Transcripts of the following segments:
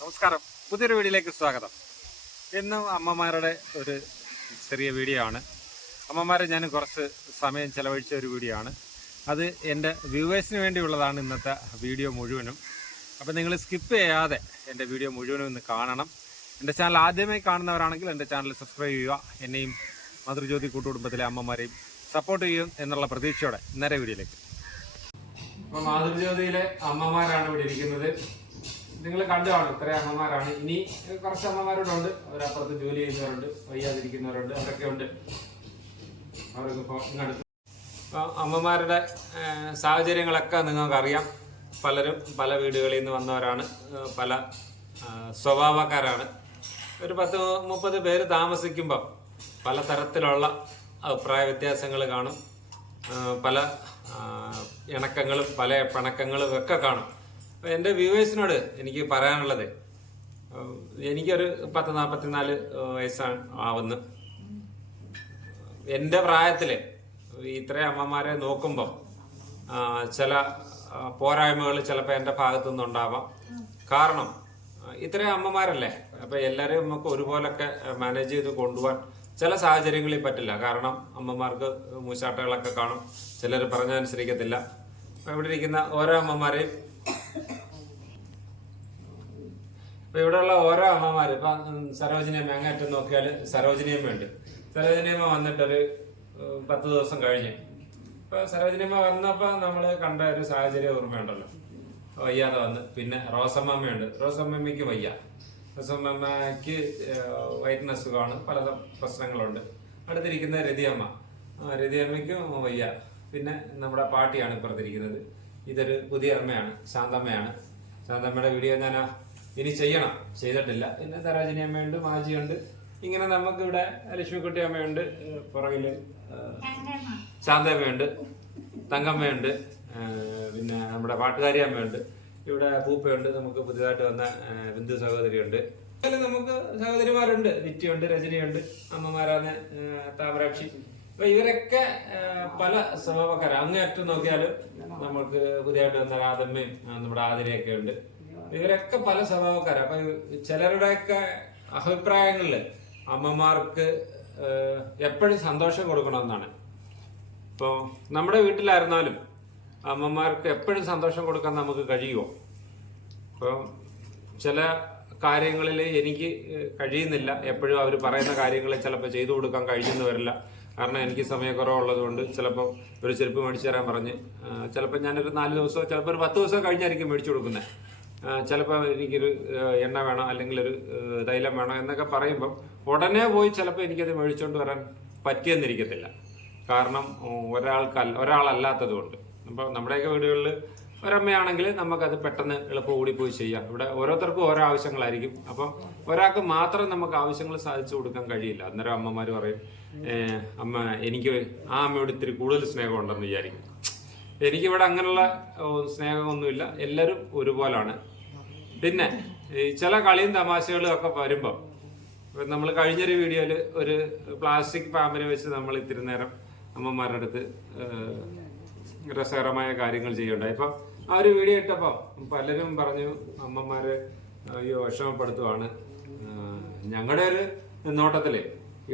നമസ്കാരം. പുതിയൊരു വീഡിയോയിലേക്ക് സ്വാഗതം. ഇന്നും അമ്മമാരുടെ ഒരു ചെറിയ വീഡിയോ ആണ്. അമ്മമാരെ ഞാൻ കുറച്ച് സമയം ചെലവഴിച്ച ഒരു വീഡിയോ ആണ്. അത് എന്റെ വ്യൂവേഴ്സിന് വേണ്ടിയുള്ളതാണ് ഇന്നത്തെ വീഡിയോ മുഴുവനും. അപ്പോൾ നിങ്ങൾ സ്കിപ്പ് ചെയ്യാതെ എന്റെ വീഡിയോ മുഴുവനും ഇന്ന് കാണണം. എന്റെ ചാനൽ ആദ്യമായി കാണുന്നവരാണെങ്കിൽ എന്റെ ചാനൽ സബ്സ്ക്രൈബ് ചെയ്യുക. എന്നെയും മാതൃജ്യോതി കൂട്ടുകുടുംബത്തിലെ അമ്മമാരെയും സപ്പോർട്ട് ചെയ്യും എന്നുള്ള പ്രതീക്ഷയോടെ നേരെ വീഡിയോയിലേക്ക്. അപ്പോൾ മാതൃജ്യോതിയിലെ അമ്മമാരാണ് ഇവിടെ ഇരിക്കുന്നത്. നിങ്ങൾ കണ്ടു കാണും. ഇത്രയും അമ്മമാരാണ്. ഇനി കുറച്ച് അമ്മമാരോടുണ്ട്. അവരപ്പുറത്ത് ജോലി ചെയ്യുന്നവരുണ്ട്. വയ്യാതിരിക്കുന്നവരുണ്ട്. അവരൊക്കെ ഉണ്ട് അവരൊക്കെ ഇങ്ങടുത്ത് അപ്പോൾ അമ്മമാരുടെ സാഹചര്യങ്ങളൊക്കെ നിങ്ങൾക്കറിയാം. പലരും പല വീടുകളിൽ നിന്ന് വന്നവരാണ്. പല സ്വഭാവക്കാരാണ്. ഒരു പത്ത് മുപ്പത് പേര് താമസിക്കുമ്പം പല തരത്തിലുള്ള അഭിപ്രായ വ്യത്യാസങ്ങൾ കാണും. പല ഇണക്കങ്ങളും പല പണക്കങ്ങളും ഒക്കെ കാണും. എന്റെ വ്യൂവേഴ്സിനോട് എനിക്ക് പറയാനുള്ളത് എനിക്കൊരു പത്ത് നാൽപ്പത്തിനാല് വയസ്സാണ് ആവുന്നു. എന്റെ പ്രായത്തിൽ ഇത്രയും അമ്മമാരെ നോക്കുമ്പോൾ ചില പോരായ്മകൾ ചിലപ്പോൾ എന്റെ ഭാഗത്തു നിന്നുണ്ടാവാം കാരണം ഇത്രയും അമ്മമാരല്ലേ? അപ്പം എല്ലാവരെയും നമുക്ക് ഒരുപോലൊക്കെ മാനേജ് ചെയ്ത് കൊണ്ടുപോകാൻ ചില സാഹചര്യങ്ങളിൽ പറ്റില്ല. കാരണം അമ്മമാർക്ക് മൂശാട്ടകളൊക്കെ കാണും. ചിലർ പറഞ്ഞനുസരിക്കത്തില്ല ഇവിടെ ഇരിക്കുന്ന ഓരോ അമ്മമാരെയും ഇപ്പൊ ഇവിടെയുള്ള ഓരോ അമ്മമാര് ഇപ്പൊ ഉം, സരോജിനിയമ്മ അങ്ങേറ്റം നോക്കിയാൽ സരോജിനിയമ്മ ഉണ്ട്. സരോജിനിയമ്മ വന്നിട്ടൊരു പത്ത് ദിവസം കഴിഞ്ഞ്. ഇപ്പൊ സരോജിനിയമ്മ വന്നപ്പോ നമ്മൾ കണ്ട ഒരു സാഹചര്യം ഓർമ്മയുണ്ടല്ലോ. വയ്യാതെ വന്ന്. പിന്നെ റോസമ്മയുണ്ട് റോസമ്മമ്മയ്ക്ക് വയ്യ. റോസമ്മയ്ക്ക് വയറ്റിന് അസുഖമാണ് പല പ്രശ്നങ്ങളുണ്ട്. അടുത്തിരിക്കുന്ന രതിയമ്മ. രതിയമ്മയ്ക്കും വയ്യ. പിന്നെ നമ്മുടെ പാട്ടിയാണ് ഇപ്പുറത്തിരിക്കുന്നത്. ഇതൊരു പുതിയ അമ്മയാണ്. ശാന്തമ്മയാണ്. ശാന്തമ്മയുടെ വീഡിയോ ഞാൻ ഇനി ചെയ്യണം. ചെയ്തിട്ടില്ല. പിന്നെ തരാജിനി അമ്മയുണ്ട് മാജിയുണ്ട് ഇങ്ങനെ നമുക്ക് ഇവിടെ ലക്ഷ്മിക്കുട്ടി അമ്മയുണ്ട് പുറകിൽ ശാന്തമ്മയുണ്ട് തങ്കമ്മയുണ്ട് പിന്നെ നമ്മുടെ പാട്ടുകാരി അമ്മയുണ്ട്. ഇവിടെ പൂപ്പയുണ്ട് നമുക്ക് പുതിയതായിട്ട് വന്ന ബിന്ദു സഹോദരിയുണ്ട്. അതിൽ നമുക്ക് സഹോദരിമാരുണ്ട് നിത്യയുണ്ട് രജനിയുണ്ട് അമ്മമാരാണ് താമരാക്ഷി. അപ്പൊ ഇവരൊക്കെ പല സ്വഭാവക്കാരാണ് അങ്ങേയറ്റം നോക്കിയാലും നമുക്ക് പുതിയതായിട്ട് വന്ന രാധമ്മയും നമ്മുടെ ആതിരയൊക്കെ ഉണ്ട്. ഇവരൊക്കെ പല സ്വഭാവക്കാരാണ് അപ്പൊ ചിലരുടെയൊക്കെ അഭിപ്രായങ്ങളിൽ അമ്മമാർക്ക് എപ്പോഴും സന്തോഷം കൊടുക്കണമെന്നാണ്. ഇപ്പോൾ നമ്മുടെ വീട്ടിലായിരുന്നാലും അമ്മമാർക്ക് എപ്പോഴും സന്തോഷം കൊടുക്കാൻ നമുക്ക് കഴിയുമോ? ഇപ്പോൾ ചില കാര്യങ്ങളിൽ എനിക്ക് കഴിയുന്നില്ല. എപ്പോഴും അവർ പറയുന്ന കാര്യങ്ങൾ ചിലപ്പോൾ ചെയ്തു കൊടുക്കാൻ കഴിയുന്നു വരില്ല. കാരണം എനിക്ക് സമയക്കുറവുള്ളത് കൊണ്ട് ചിലപ്പോൾ ഒരു ചെരുപ്പ് മേടിച്ചു തരാൻ പറഞ്ഞ് ചിലപ്പോൾ ഞാനൊരു നാല് ദിവസം ചിലപ്പോൾ ഒരു പത്ത് ദിവസം കഴിഞ്ഞായിരിക്കും മേടിച്ചു കൊടുക്കുന്നത് ചിലപ്പോൾ എനിക്കൊരു എണ്ണ വേണം അല്ലെങ്കിൽ ഒരു തൈലം വേണം എന്നൊക്കെ പറയുമ്പം ഉടനെ പോയി ചിലപ്പോൾ എനിക്കത് മേടിച്ചുകൊണ്ട് വരാൻ പറ്റിയെന്നിരിക്കത്തില്ല. കാരണം ഒരാൾക്കല്ല ഒരാളല്ലാത്തത് കൊണ്ട് അപ്പോൾ നമ്മുടെയൊക്കെ വീടുകളിൽ ഒരമ്മയാണെങ്കിൽ നമുക്കത് പെട്ടെന്ന് എളുപ്പം പോയി ചെയ്യാം. ഇവിടെ ഓരോരുത്തർക്കും ഓരോ ആവശ്യങ്ങളായിരിക്കും. അപ്പം ഒരാൾക്ക് മാത്രം നമുക്ക് ആവശ്യങ്ങൾ സാധിച്ചു കൊടുക്കാൻ കഴിയില്ല. അന്നേരം അമ്മമാർ പറയും അമ്മ എനിക്ക് ആ അമ്മയോട് ഇത്തിരി കൂടുതൽ സ്നേഹമുണ്ടെന്ന് വിചാരിക്കും. എനിക്കിവിടെ അങ്ങനെയുള്ള സ്നേഹമൊന്നുമില്ല. എല്ലാവരും ഒരുപോലാണ്. പിന്നെ ചില കളിയും തമാശകളും ഒക്കെ വരുമ്പം നമ്മൾ കഴിഞ്ഞൊരു വീഡിയോയിൽ ഒരു പ്ലാസ്റ്റിക് പാമ്പിനെ വെച്ച് നമ്മൾ ഇത്തിരി നേരം അമ്മമാരുടെ അടുത്ത് രസകരമായ കാര്യങ്ങൾ ചെയ്യണ്ടായി ഇപ്പം ആ ഒരു വീഡിയോ ഇട്ടപ്പോൾ പലരും പറഞ്ഞു അമ്മമാരെ അയ്യോ വിഷമപ്പെടുത്തുവാണ്. ഞങ്ങളുടെ ഒരു നോട്ടത്തിൽ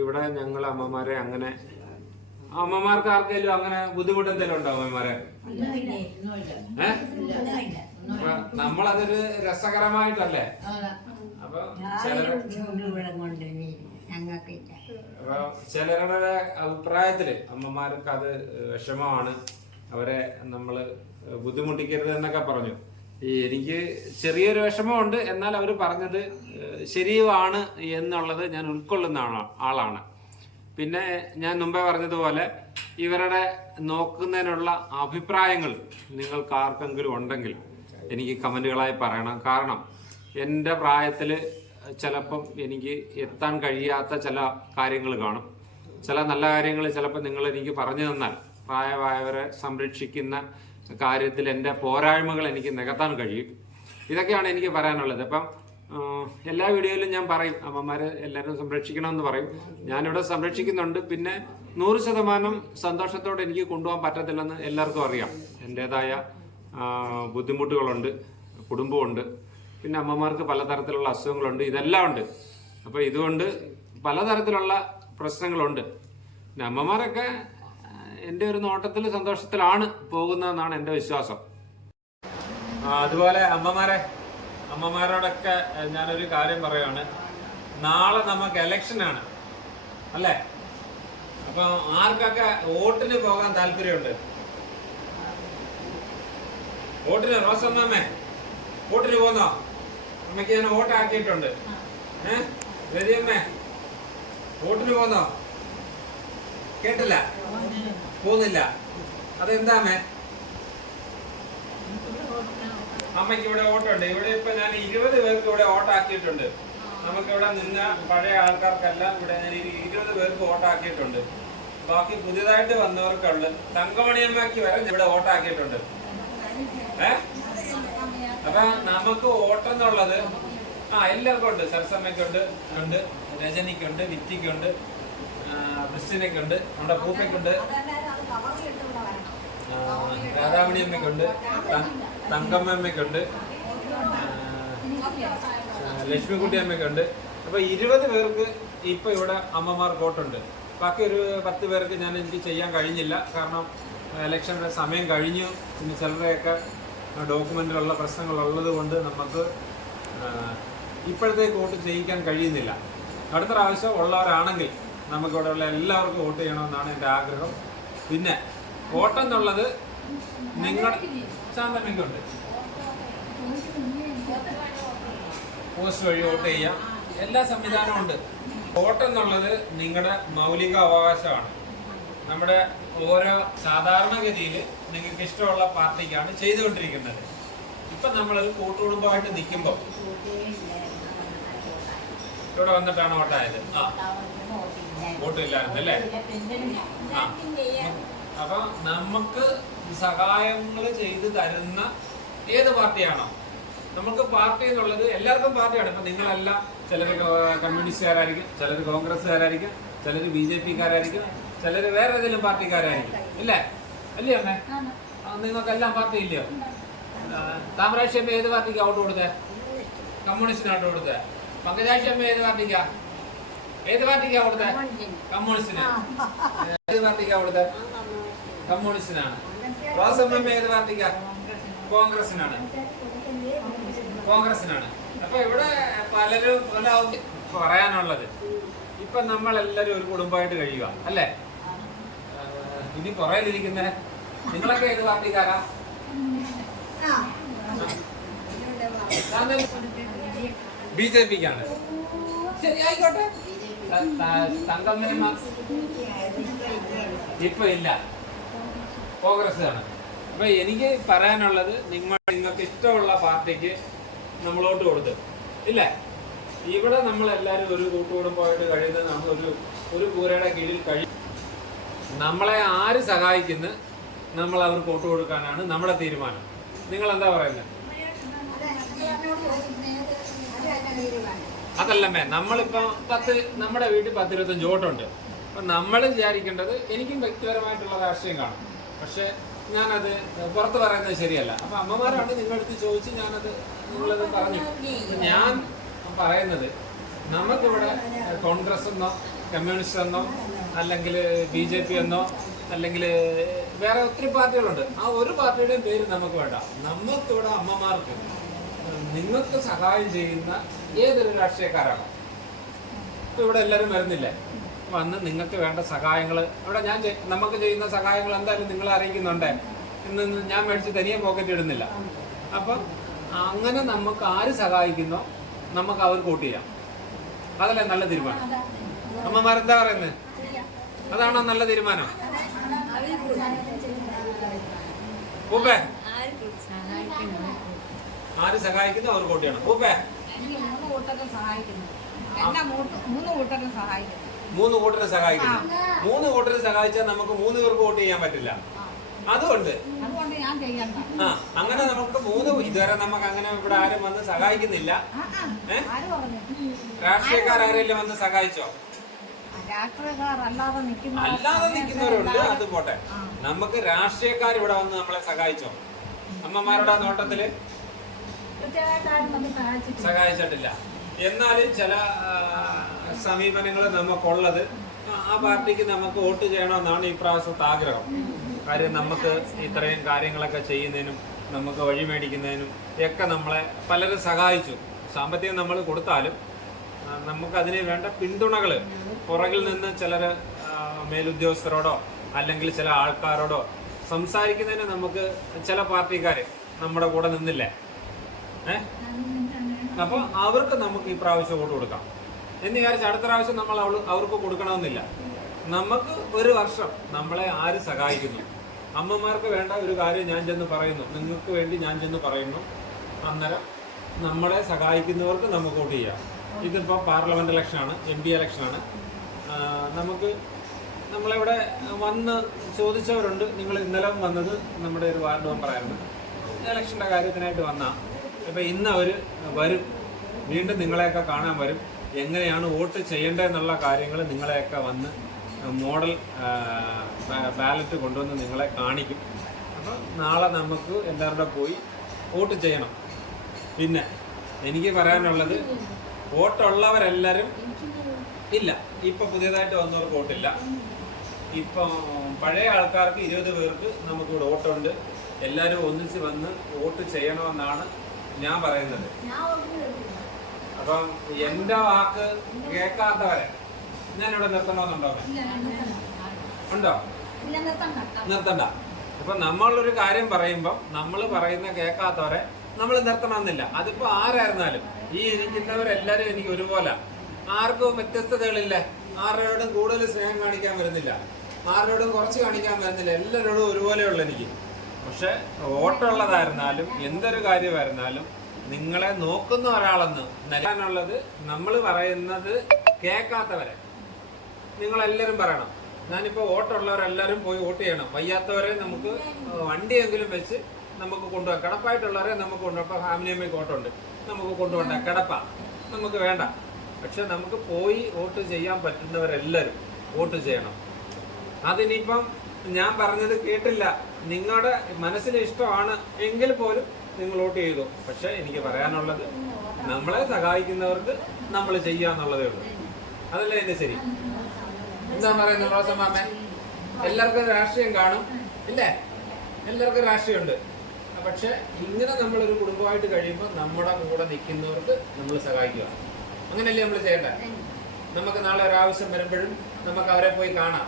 ഇവിടെ ഞങ്ങൾ അമ്മമാരെ അങ്ങനെ അമ്മമാർക്ക് ആർക്കെങ്കിലും അങ്ങനെ ബുദ്ധിമുട്ട് എന്തെങ്കിലും ഉണ്ടോ അമ്മമാരെ? നമ്മളതൊരു രസകരമായിട്ടല്ലേ? അപ്പൊ ചിലര് അപ്പൊ ചിലരുടെ അഭിപ്രായത്തിൽ അമ്മമാർക്ക് അത് വിഷമമാണ്. അവരെ നമ്മൾ ബുദ്ധിമുട്ടിക്കരുത് എന്നൊക്കെ പറഞ്ഞു. എനിക്ക് ചെറിയൊരു വിഷമമുണ്ട്. എന്നാൽ അവർ പറഞ്ഞത് ശരിയുമാണ് എന്നുള്ളത് ഞാൻ ഉൾക്കൊള്ളുന്ന ആളാണ് ആളാണ്. പിന്നെ ഞാൻ മുമ്പേ പറഞ്ഞതുപോലെ ഇവരുടെ നോക്കുന്നതിനുള്ള അഭിപ്രായങ്ങൾ നിങ്ങൾക്ക് ആർക്കെങ്കിലും ഉണ്ടെങ്കിൽ എനിക്ക് കമന്റുകളായി പറയണം. കാരണം എന്റെ പ്രായത്തിൽ ചിലപ്പം എനിക്ക് എത്താൻ കഴിയാത്ത ചില കാര്യങ്ങൾ കാണും. ചില നല്ല കാര്യങ്ങൾ ചിലപ്പോൾ നിങ്ങൾ എനിക്ക് പറഞ്ഞു തന്നാൽ പ്രായമായവരെ സംരക്ഷിക്കുന്ന കാര്യത്തിൽ എന്റെ പോരായ്മകൾ എനിക്ക് നികത്താൻ കഴിയും. ഇതൊക്കെയാണ് എനിക്ക് പറയാനുള്ളത്. അപ്പം എല്ലാ വീഡിയോയിലും ഞാൻ പറയും അമ്മമാരെ എല്ലാവരും സംരക്ഷിക്കണമെന്ന് പറയും. ഞാനിവിടെ സംരക്ഷിക്കുന്നുണ്ട്. പിന്നെ നൂറ് ശതമാനം സന്തോഷത്തോടെ എനിക്ക് കൊണ്ടുപോകാൻ പറ്റത്തില്ലെന്ന് എല്ലാവർക്കും അറിയാം. എന്റെതായ ബുദ്ധിമുട്ടുകളുണ്ട് കുടുംബമുണ്ട് പിന്നെ അമ്മമാർക്ക് പലതരത്തിലുള്ള അസുഖങ്ങളുണ്ട്. ഇതെല്ലാം ഉണ്ട്. അപ്പോൾ ഇതുകൊണ്ട് പലതരത്തിലുള്ള പ്രശ്നങ്ങളുണ്ട്. പിന്നെ അമ്മമാരൊക്കെ എന്റെ ഒരു നോട്ടത്തിൽ സന്തോഷത്തിലാണ് പോകുന്നതെന്നാണ് എന്റെ വിശ്വാസം. അതുപോലെ അമ്മമാരെ അമ്മമാരോടൊക്കെ ഞാനൊരു കാര്യം പറയുകയാണ് നാളെ നമുക്ക് ഇലക്ഷനാണ് അല്ലേ? അപ്പൊ ആർക്കൊക്കെ വോട്ടിന് പോകാൻ താല്പര്യമുണ്ട്? വോട്ടിന് റോസമ്മേ വോട്ടിന് പോന്നോ? അമ്മയ്ക്ക് ഞാൻ വോട്ട് ആക്കിയിട്ടുണ്ട്. ഏ? രതിയമ്മേ വോട്ടിന് പോന്നോ? കേട്ടില്ല? പോകുന്നില്ല. അതെന്താമേ അമ്മയ്ക്ക് ഇവിടെ ഓട്ടുണ്ട് ഇവിടെ ഇപ്പൊ ഞാൻ ഇരുപത് പേർക്ക് ഇവിടെ ഓട്ടാക്കിയിട്ടുണ്ട്. നമുക്ക് ഇവിടെ നിന്ന പഴയ ആൾക്കാർക്കെല്ലാം ഇവിടെ ഞാൻ ഇരു- ഇരുപത് പേർക്ക് ഓട്ടാക്കിയിട്ടുണ്ട്. ബാക്കി പുതിയതായിട്ട് വന്നവർക്കുള്ള തങ്കമണിയമ്മയ്ക്ക് വരെ ഇവിടെ ഓട്ടാക്കിയിട്ടുണ്ട്. ഏ? അപ്പൊ നമുക്ക് ഓട്ടെന്നുള്ളത് ആ എല്ലാവർക്കും ഉണ്ട്. സരസമ്മയ്ക്കുണ്ട് ഉണ്ട്. രജനിക്കുണ്ട് വിറ്റിക്കുണ്ട് ക്രിസ്റ്റിനൊക്കെ ഉണ്ട് നമ്മുടെ പൂപ്പയ്ക്കുണ്ട്. ആ, രാധാമണിയമ്മയ്ക്കുണ്ട് തങ്കമ്മ അമ്മയ്ക്കുണ്ട് ലക്ഷ്മിക്കുട്ടി അമ്മയ്ക്കുണ്ട് അപ്പൊ ഇരുപത് പേർക്ക് ഇപ്പൊ ഇവിടെ അമ്മമാർ കോട്ടുണ്ട് ബാക്കി ഒരു പത്ത് പേർക്ക് ഞാൻ എനിക്ക് ചെയ്യാൻ കഴിഞ്ഞില്ല. കാരണം ഇലക്ഷന്റെ സമയം കഴിഞ്ഞു. പിന്നെ ചിലരെയൊക്കെ ഡോക്യുമെന്റിലുള്ള പ്രശ്നങ്ങളുള്ളത് കൊണ്ട് നമുക്ക് ഇപ്പോഴത്തെ വോട്ട് ചെയ്യിക്കാൻ കഴിയുന്നില്ല. അടുത്ത പ്രാവശ്യം ഉള്ളവരാണെങ്കിൽ നമുക്കിവിടെയുള്ള എല്ലാവർക്കും വോട്ട് ചെയ്യണമെന്നാണ് എന്റെ ആഗ്രഹം. പിന്നെ വോട്ടെന്നുള്ളത് നിങ്ങൾ ശാന്തമിക്കുണ്ട് പോസ്റ്റ് വഴി വോട്ട് ചെയ്യാം. എല്ലാ സംവിധാനവും ഉണ്ട്. വോട്ട് എന്നുള്ളത് നിങ്ങളുടെ മൗലിക അവകാശമാണ് നമ്മുടെ ഓരോ സാധാരണഗതിയിൽ നിങ്ങൾക്ക് ഇഷ്ടമുള്ള പാർട്ടിക്കാണ് ചെയ്തുകൊണ്ടിരിക്കുന്നത്. ഇപ്പൊ നമ്മളൊരു കൂട്ടുകുടുംബമായിട്ട് നിൽക്കുമ്പോൾ ഇവിടെ വന്നിട്ടാണ് വോട്ടായത്. ആ. വോട്ട് ഇല്ലായിരുന്നു അല്ലേ? ആ. അപ്പൊ നമുക്ക് സഹായങ്ങൾ ചെയ്തു തരുന്ന ഏത് പാർട്ടിയാണോ? നമുക്ക് പാർട്ടി എന്നുള്ളത് എല്ലാവർക്കും പാർട്ടിയാണ്. ഇപ്പൊ നിങ്ങളല്ല ചിലർ കമ്മ്യൂണിസ്റ്റുകാരായിരിക്കും ചിലർ കോൺഗ്രസ്സുകാരായിരിക്കും ചിലർ ബി ജെ പിക്കാരായിരിക്കും ചിലർ വേറെ ഏതെങ്കിലും പാർട്ടിക്കാരായിരിക്കും. ഇല്ലേ? അല്ലേ അമ്മേ? നിങ്ങൾക്കെല്ലാം പാർട്ടി ഇല്ലയോ? താമരാശി അമ്മ ഏത് പാർട്ടിക്ക് വോട്ട് കൊടുത്തേ? കമ്മ്യൂണിസ്റ്റിന് വോട്ട് കൊടുത്തേ? പങ്കജാശി അമ്മ ഏത് പാർട്ടിക്കാ? ഏത് പാർട്ടിക്കാ കൊടുത്തേ? കമ്മ്യൂണിസ്റ്റിന്. ഏത് പാർട്ടിക്കാ കൊടുത്തേ? കമ്മ്യൂണിസ്റ്റിനാണ്. റോസമ്മ ഏത് പാർട്ടിക്കാ? കോൺഗ്രസിനാണ് കോൺഗ്രസിനാണ് അപ്പൊ ഇവിടെ പലരും പല പറയാനുള്ളത്. ഇപ്പൊ നമ്മളെല്ലാരും ഒരു കുടുംബമായിട്ട് കഴിയുക അല്ലേ? ഇനി പുറയിലിരിക്കുന്ന നിങ്ങളൊക്കെ ഏത് പാർട്ടിക്കാരാ? B J പിക്കാണ്. ശരി ആയിക്കോട്ടെ. തങ്കമ്മ ഇപ്പൊ ഇല്ല. കോൺഗ്രസ് ആണ് അപ്പൊ എനിക്ക് പറയാനുള്ളത് നിങ്ങൾ നിങ്ങൾക്ക് ഇഷ്ടമുള്ള പാർട്ടിക്ക് നമ്മളോട്ട് കൊടുത്ത്. ഇല്ലേ? ഇവിടെ നമ്മൾ എല്ലാവരും ഒരു കൂട്ടുകുടുംബമായിട്ട് കഴിയുന്നത് നമ്മൾ ഒരു ഒരു കൂരയുടെ കീഴിൽ കഴി നമ്മളെ ആര് സഹായിക്കുന്നു നമ്മൾ അവർക്ക് വോട്ട് കൊടുക്കാനാണ് നമ്മുടെ തീരുമാനം. നിങ്ങൾ എന്താ പറയുന്നത് അതല്ലമ്മേ നമ്മളിപ്പോ പത്ത് നമ്മുടെ വീട്ടിൽ പത്തിരുപത്തഞ്ച് വോട്ടുണ്ട്. അപ്പൊ നമ്മൾ വിചാരിക്കേണ്ടത് എനിക്കും വ്യക്തിപരമായിട്ടുള്ള രാഷ്ട്രീയം കാണും. പക്ഷെ ഞാനത് പുറത്ത് പറയുന്നത് ശരിയല്ല. അപ്പൊ അമ്മമാരാണ് നിങ്ങളടുത്ത് ചോദിച്ച് ഞാനത് നിങ്ങളത് പറഞ്ഞു. ഞാൻ പറയുന്നത് നമുക്കിവിടെ കോൺഗ്രസ് എന്നോ കമ്മ്യൂണിസ്റ്റ് എന്നോ അല്ലെങ്കിൽ ബി ജെ പി എന്നോ അല്ലെങ്കിൽ വേറെ ഒത്തിരി പാർട്ടികളുണ്ട്. ആ ഒരു പാർട്ടിയുടെയും പേര് നമുക്ക് വേണ്ട. നമുക്കിവിടെ അമ്മമാർക്ക് നിങ്ങൾക്ക് സഹായം ചെയ്യുന്ന ഏതൊരു രാഷ്ട്രീയക്കാരാണോ? ഇവിടെ എല്ലാവരും വരുന്നില്ലേ? വന്ന് നിങ്ങൾക്ക് വേണ്ട സഹായങ്ങൾ ഇവിടെ ഞാൻ നമുക്ക് ചെയ്യുന്ന സഹായങ്ങൾ എന്തായാലും നിങ്ങൾ അറിയിക്കുന്നുണ്ട്. ഇന്ന് ഞാൻ മേടിച്ച് തനിയെ പോക്കറ്റ് ഇടുന്നില്ല. അപ്പം അങ്ങനെ നമുക്ക് ആര് സഹായിക്കുന്നോ നമുക്ക് അവർക്ക് വോട്ട് ചെയ്യാം. അതല്ലേ നല്ല തീരുമാനം? അമ്മമാരെന്താ പറയുന്നത് അതാണോ നല്ല തീരുമാനം? പൂപ്പേ ആര് സഹായിക്കുന്നു അവർക്ക് വോട്ട് ചെയ്യണം. എനിക്ക് മൂന്ന് കൂട്ടരും സഹായിക്കുന്നു. മൂന്ന് കൂട്ടരും സഹായിക്കുന്നു. മൂന്ന് കൂട്ടരെ സഹായിച്ചാൽ നമുക്ക് മൂന്ന് പേർക്ക് വോട്ട് ചെയ്യാൻ പറ്റില്ല. അതുകൊണ്ട് ആ അങ്ങനെ നമുക്ക് മൂന്ന് ഇതുവരെ നമുക്ക് അങ്ങനെ ഇവിടെ ആരും വന്ന് സഹായിക്കുന്നില്ല? രാഷ്ട്രീയക്കാർ ആരെങ്കിലും വന്ന് സഹായിച്ചോ? അല്ലാതെ നിൽക്കുന്ന അല്ലാതെ നിൽക്കുന്നവരുണ്ട്. അത് പോട്ടെ. നമുക്ക് രാഷ്ട്രീയക്കാർ ഇവിടെ വന്ന് നമ്മളെ സഹായിച്ചോ? അമ്മമാരുടെ നോട്ടത്തിൽ? സഹായിച്ചിട്ടില്ല. എന്നാലും ചില സമീപനങ്ങൾ നമുക്കുള്ളത്. ആ- പാർട്ടിക്ക് നമുക്ക് വോട്ട് ചെയ്യണമെന്നാണ് ഈ പ്രാവശ്യത്തെ ആഗ്രഹം. കാര്യം നമുക്ക് ഇത്രയും കാര്യങ്ങളൊക്കെ ചെയ്യുന്നതിനും നമുക്ക് വഴി മേടിക്കുന്നതിനും ഒക്കെ നമ്മളെ പലരും സഹായിച്ചു. സാമ്പത്തികം നമ്മൾ കൊടുത്താലും നമുക്കതിന് വേണ്ട പിന്തുണകൾ പുറകിൽ നിന്ന് ചിലർ മേലുദ്യോഗസ്ഥരോടോ അല്ലെങ്കിൽ ചില ആൾക്കാരോടോ സംസാരിക്കുന്നതിന് നമുക്ക് ചില പാർട്ടിക്കാർ നമ്മുടെ കൂടെ നിന്നില്ലേ? ഏഹ് അപ്പൊ അവർക്ക് നമുക്ക് ഈ പ്രാവശ്യം വോട്ട് കൊടുക്കാം. എന്ന് വിചാരിച്ച് അടുത്ത പ്രാവശ്യം നമ്മൾ അവൾ അവർക്ക് കൊടുക്കണമെന്നില്ല. നമുക്ക് ഒരു വർഷം നമ്മളെ ആര് സഹായിക്കുന്നു? അമ്മമാർക്ക് വേണ്ട ഒരു കാര്യം ഞാൻ ചെന്ന് പറയുന്നു. നിങ്ങൾക്ക് വേണ്ടി ഞാൻ ചെന്ന് പറയുന്നു. അന്നേരം നമ്മളെ സഹായിക്കുന്നവർക്ക് നമുക്ക് വോട്ട് ചെയ്യാം. ഇതിപ്പോൾ പാർലമെന്റ് ഇലക്ഷനാണ് എം പി ഇലക്ഷനാണ്. നമുക്ക് നമ്മളിവിടെ വന്ന് ചോദിച്ചവരുണ്ട്. നിങ്ങൾ ഇന്നലെ വന്നത് നമ്മുടെ ഒരു വാർഡ് മെമ്പറായിരുന്നു ഇലക്ഷന്റെ കാര്യത്തിനായിട്ട് വന്നാൽ ഇപ്പം ഇന്ന് അവർ വരും. വീണ്ടും നിങ്ങളെയൊക്കെ കാണാൻ വരും. എങ്ങനെയാണ് വോട്ട് ചെയ്യേണ്ടതെന്നുള്ള കാര്യങ്ങൾ നിങ്ങളെയൊക്കെ വന്ന് മോഡൽ ബാലറ്റ് കൊണ്ടുവന്ന് നിങ്ങളെ കാണിക്കും. അപ്പം നാളെ നമുക്ക് എല്ലാവരുടെ പോയി വോട്ട് ചെയ്യണം. പിന്നെ എനിക്ക് പറയാനുള്ളത് വോട്ടുള്ളവരെല്ലാവരും ഇല്ല. ഇപ്പം പുതിയതായിട്ട് വന്നവർക്ക് വോട്ടില്ല. ഇപ്പം പഴയ ആൾക്കാർക്ക് ഇരുപത് പേർക്ക് നമുക്കിവിടെ വോട്ടുണ്ട്. എല്ലാവരും ഒന്നിച്ച് വന്ന് വോട്ട് ചെയ്യണമെന്നാണ് ഞാൻ പറയുന്നത്. അപ്പം എന്റെ വാക്ക് കേൾക്കാത്തവരെ ഞാൻ ഇവിടെ നിർത്തണമെന്നുണ്ടോ? ഉണ്ടോ? നിർത്തണ്ട അപ്പൊ നമ്മളൊരു കാര്യം പറയുമ്പോൾ നമ്മൾ പറയുന്ന കേൾക്കാത്തവരെ നമ്മൾ നിർത്തണമെന്നില്ല. അതിപ്പോ ആരായിരുന്നാലും ഈ ഇരിക്കുന്നവരെല്ലാരും എനിക്ക് ഒരുപോലെ. ആർക്കും വ്യത്യസ്തതകളില്ല. ആരോടും കൂടുതൽ സ്നേഹം കാണിക്കാൻ വരുന്നില്ല. ആരോടും കുറച്ച് കാണിക്കാൻ വരുന്നില്ല. എല്ലാവരോടും ഒരുപോലെയുള്ള എനിക്ക്. പക്ഷെ ഓട്ടമുള്ളതായിരുന്നാലും എന്തൊരു കാര്യമായിരുന്നാലും നിങ്ങളെ നോക്കുന്ന ഒരാളെന്ന് നൽകാനുള്ളത് നമ്മൾ പറയുന്നത് കേൾക്കാത്തവരെ. നിങ്ങളെല്ലാവരും പറയണം. ഞാനിപ്പോൾ വോട്ടുള്ളവരെല്ലാവരും പോയി വോട്ട് ചെയ്യണം. വയ്യാത്തവരെ നമുക്ക് വണ്ടിയെങ്കിലും വെച്ച് നമുക്ക് കൊണ്ടുപോകാം. കിടപ്പായിട്ടുള്ളവരെ നമുക്ക് കൊണ്ടുപോകാം. ഇപ്പോൾ ഫാമിലി അമ്മയ്ക്ക് വോട്ടുണ്ട്. നമുക്ക് കൊണ്ടുപോകണ്ട. കിടപ്പ. നമുക്ക് വേണ്ട. പക്ഷെ നമുക്ക് പോയി വോട്ട് ചെയ്യാൻ പറ്റുന്നവരെല്ലാവരും വോട്ട് ചെയ്യണം. അതിനിപ്പം ഞാൻ പറഞ്ഞത് കേട്ടില്ല. നിങ്ങളുടെ മനസ്സിന് ഇഷ്ടമാണ് എങ്കിൽ പോലും നിങ്ങൾ വോട്ട് ചെയ്തു. പക്ഷെ എനിക്ക് പറയാനുള്ളത് നമ്മളെ സഹായിക്കുന്നവർക്ക് നമ്മൾ ചെയ്യാന്നുള്ളതേ ഉള്ളൂ. അതല്ലേ എന്റെ ശരി? എന്താ പറയുന്നത് റോസമ്മാമ്മ എല്ലാവർക്കും രാഷ്ട്രീയം കാണും ഇല്ലേ? എല്ലാവർക്കും രാഷ്ട്രീയമുണ്ട്. പക്ഷെ ഇങ്ങനെ നമ്മളൊരു കുടുംബമായിട്ട് കഴിയുമ്പോൾ നമ്മുടെ കൂടെ നിൽക്കുന്നവർക്ക് നമ്മൾ സഹായിക്കുക. അങ്ങനെയല്ലേ നമ്മൾ ചെയ്യേണ്ടത് നമുക്ക് നാളെ ഒരാവശ്യം വരുമ്പോഴും നമുക്ക് അവരെ പോയി കാണാം.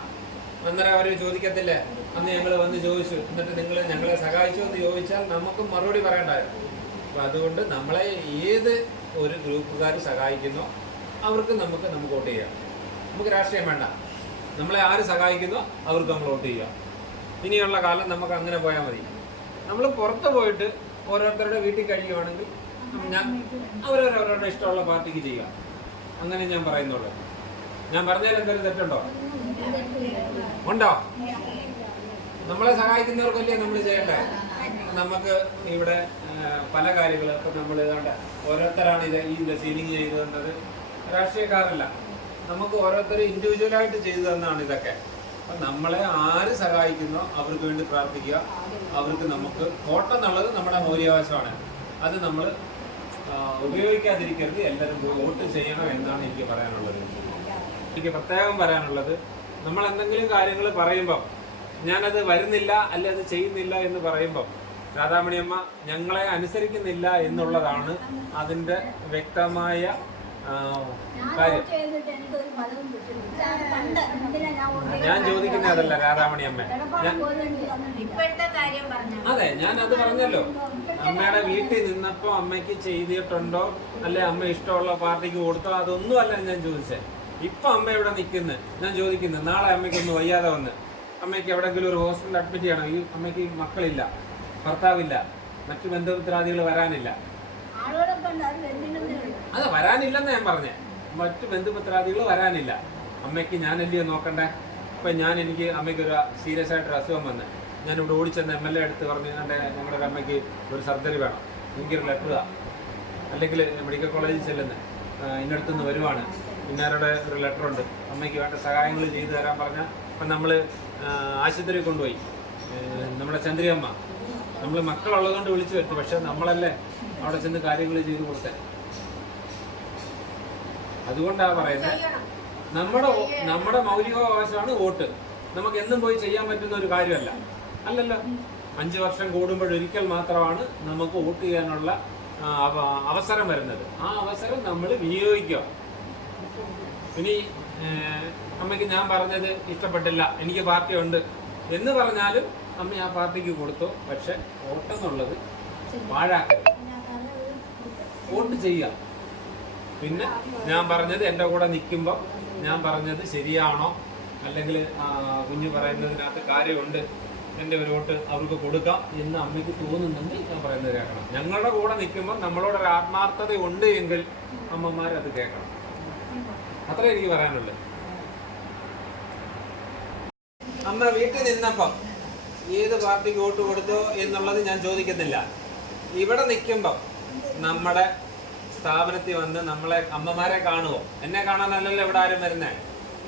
അന്നേരം അവർ ചോദിക്കത്തില്ലേ? അന്ന് ഞങ്ങൾ വന്ന് ചോദിച്ചു. എന്നിട്ട് നിങ്ങൾ ഞങ്ങളെ സഹായിച്ചു എന്ന് ചോദിച്ചാൽ നമുക്ക് മറുപടി പറയണ്ടായിരുന്നു. അപ്പം അതുകൊണ്ട് നമ്മളെ ഏത് ഒരു ഗ്രൂപ്പുകാർ സഹായിക്കുന്നോ അവർക്ക് നമുക്ക് നമുക്ക് വോട്ട് ചെയ്യാം. നമുക്ക് രാഷ്ട്രീയം വേണ്ട. നമ്മളെ ആര് സഹായിക്കുന്നോ അവർക്ക് നമ്മൾ വോട്ട് ചെയ്യാം. ഇനിയുള്ള കാലം നമുക്ക് അങ്ങനെ പോയാൽ മതി. നമ്മൾ പുറത്ത് പോയിട്ട് ഓരോരുത്തരുടെ വീട്ടിൽ കഴിയുവാണെങ്കിൽ ഞാൻ അവരവരവരുടെ ഇഷ്ടമുള്ള പാർട്ടിക്ക് ചെയ്യാം. അങ്ങനെ ഞാൻ പറയുന്നുള്ളൂ. ഞാൻ പറഞ്ഞാൽ എന്തെങ്കിലും തെറ്റുണ്ടോ? ഉണ്ടോ? നമ്മളെ സഹായിക്കുന്നവർക്കല്ലേ നമ്മൾ ചെയ്യണ്ടേ? നമുക്ക് ഇവിടെ പല കാര്യങ്ങളും ഇപ്പം നമ്മൾ ഇതുകൊണ്ട് ഓരോരുത്തരാണ് ഇത് ഈ സീലിംഗ് ചെയ്തു തന്നത്. രാഷ്ട്രീയക്കാരല്ല. നമുക്ക് ഓരോരുത്തരും ഇൻഡിവിജ്വലായിട്ട് ചെയ്തു തന്നാണ് ഇതൊക്കെ. അപ്പം നമ്മളെ ആര് സഹായിക്കുന്നോ അവർക്ക് വേണ്ടി പ്രാർത്ഥിക്കുക. അവർക്ക് നമുക്ക് കോട്ടം എന്നുള്ളത് നമ്മുടെ മൗലികാവശമാണ് അത് നമ്മൾ ഉപയോഗിക്കാതിരിക്കരുത്. എല്ലാവരും വോട്ട് ചെയ്യണം എന്നാണ് എനിക്ക് പറയാനുള്ളത്. എനിക്ക് പ്രത്യേകം പറയാനുള്ളത്. നമ്മൾ എന്തെങ്കിലും കാര്യങ്ങൾ പറയുമ്പം ഞാനത് വരുന്നില്ല അല്ലെ അത് ചെയ്യുന്നില്ല എന്ന് പറയുമ്പോൾ രാധാമണിയമ്മ ഞങ്ങളെ അനുസരിക്കുന്നില്ല എന്നുള്ളതാണ് അതിന്റെ വ്യക്തമായ കാര്യം. ഞാൻ ചോദിക്കുന്ന അതല്ല രാധാമണിയമ്മ അമ്മ. അതെ ഞാൻ അത് പറഞ്ഞല്ലോ. അമ്മയുടെ വീട്ടിൽ നിന്നപ്പോ അമ്മയ്ക്ക് ചെയ്തിട്ടുണ്ടോ? അല്ലെ അമ്മ ഇഷ്ടമുള്ള പാർട്ടിക്ക് കൊടുത്തോ? അതൊന്നും അല്ല ഞാൻ ചോദിച്ചേ. ഇപ്പൊ അമ്മ ഇവിടെ നിൽക്കുന്നത് ഞാൻ ചോദിക്കുന്നു നാളെ അമ്മയ്ക്ക് ഒന്ന് വയ്യാതെ വന്ന്. അമ്മയ്ക്ക് എവിടെയെങ്കിലും ഒരു ഹോസ്പിറ്റലിൽ അഡ്മിറ്റ് ചെയ്യണം. ഈ അമ്മയ്ക്ക് മക്കളില്ല ഭർത്താവില്ല മറ്റു ബന്ധുമിത്രാദികൾ വരാനില്ല. അതെ വരാനില്ലെന്ന് ഞാൻ പറഞ്ഞേ. മറ്റു ബന്ധുമിത്രാദികൾ വരാനില്ല. അമ്മയ്ക്ക് ഞാനല്ലയോ നോക്കണ്ടേ? ഇപ്പൊ ഞാൻ എനിക്ക് അമ്മയ്ക്ക് ഒരു സീരിയസ് ആയിട്ടൊരു അസുഖം വന്ന്. ഇവിടെ ഓടിച്ചെന്ന് എം എൽ എ എടുത്ത് പറഞ്ഞു എന്റെ ഞങ്ങളുടെ അമ്മയ്ക്ക് ഒരു സർജറി വേണം. എനിക്കൊരു ലെറ്റർ അല്ലെങ്കിൽ മെഡിക്കൽ കോളേജിൽ ചെല്ലുന്നത് ഇന്നടുത്തുനിന്ന് വരുവാണ്. ഇന്നാരുടെ ഒരു ലെറ്റർ ഉണ്ട്. അമ്മയ്ക്ക് വേണ്ട സഹായങ്ങൾ ചെയ്തു തരാൻ പറഞ്ഞാൽ ഇപ്പം നമ്മൾ ആശുപത്രി കൊണ്ടുപോയി. നമ്മുടെ ചന്ദ്രിയമ്മ നമ്മൾ മക്കളുള്ളതുകൊണ്ട് വിളിച്ചു വരുത്തു. പക്ഷെ നമ്മളല്ലേ അവിടെ ചെന്ന് കാര്യങ്ങൾ ചെയ്ത് കൊടുത്തത് അതുകൊണ്ടാ പറയുന്നത് നമ്മുടെ നമ്മുടെ മൗലികാവകാശമാണ് വോട്ട്. നമുക്ക് എന്നും പോയി ചെയ്യാൻ പറ്റുന്ന ഒരു കാര്യമല്ല. അല്ലല്ലോ. അഞ്ച് വർഷം കൂടുമ്പോഴൊരിക്കൽ മാത്രമാണ് നമുക്ക് വോട്ട് ചെയ്യാനുള്ള അവസരം വരുന്നത്. ആ അവസരം നമ്മൾ വിനിയോഗിക്കുക. ഇനി അമ്മയ്ക്ക് ഞാൻ പറഞ്ഞത് ഇഷ്ടപ്പെട്ടില്ല എനിക്ക് പാർട്ടി ഉണ്ട് എന്ന് പറഞ്ഞാലും അമ്മ ആ പാർട്ടിക്ക് കൊടുത്തു. പക്ഷെ വോട്ടെന്നുള്ളത് പാഴാക്കരുത്. വോട്ട് ചെയ്യുക പിന്നെ ഞാൻ പറഞ്ഞത് എന്റെ കൂടെ നിൽക്കുമ്പോൾ ഞാൻ പറഞ്ഞത് ശരിയാണോ? അല്ലെങ്കിൽ കുഞ്ഞു കുഞ്ഞ് പറയുന്നതിനകത്ത് കാര്യമുണ്ട്. എന്റെ ഒരു വോട്ട് അവർക്ക് കൊടുക്കാം എന്ന് അമ്മയ്ക്ക് തോന്നുന്നുണ്ടെങ്കിൽ ഞാൻ പറയുന്നത് കേൾക്കണം. ഞങ്ങളുടെ കൂടെ നിൽക്കുമ്പോൾ നമ്മളോടൊരു ആത്മാർത്ഥത ഉണ്ട് എങ്കിൽ അമ്മമാരത് കേൾക്കണം. അത്രേ എനിക്ക് പറയാനുള്ളത് അമ്മ വീട്ടിൽ നിന്നപ്പം ഏത് പാർട്ടിക്ക് വോട്ട് കൊടുത്തോ എന്നുള്ളത് ഞാൻ ചോദിക്കുന്നില്ല ഇവിടെ നിൽക്കുമ്പം നമ്മുടെ സ്ഥാപനത്തിൽ വന്ന് നമ്മളെ അമ്മമാരെ കാണുമോ എന്നെ കാണാനല്ലല്ലോ ഇവിടെ ആരും വരുന്നേ.